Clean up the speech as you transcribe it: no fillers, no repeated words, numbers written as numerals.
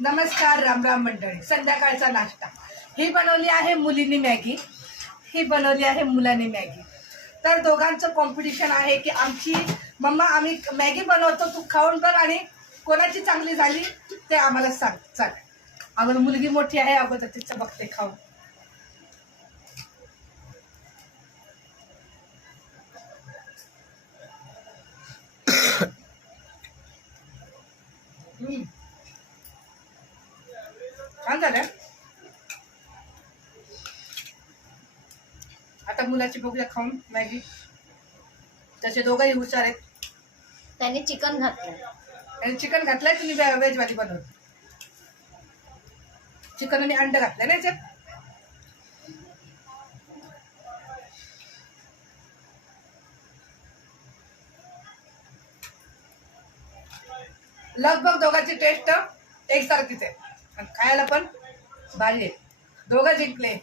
नमस्कार, राम राम मंडळी. संध्याकाळचा नाश्ता ही बनवली आहे मुलींनी मॅगी, ही बनवली आहे मुलांनी मॅगी. तर दोघांचं कॉम्पिटिशन आहे की आमची मम्मा आम्ही मॅगी बनवतो, तू खाऊन बघ आणि कोणाची चांगली झाली ते आम्हाला सांग. चल, आम्हाला मुलगी मोठी आहे, अगोदर तिचं बघते खाऊन. छान झालं. आता मुलाची बघूया खाऊन मॅगी. तसे दोघंही हुशार आहेत. त्याने चिकन घातलं. आणि चिकन घातलंय, तुम्ही व्हेज वाली बनवत. चिकन आणि अंड घातलंय ना याच्यात. लगभग दोघांची टेस्ट एकसारखीच आहे आणि खायला पण भारी आहे. दोघं जिंकले.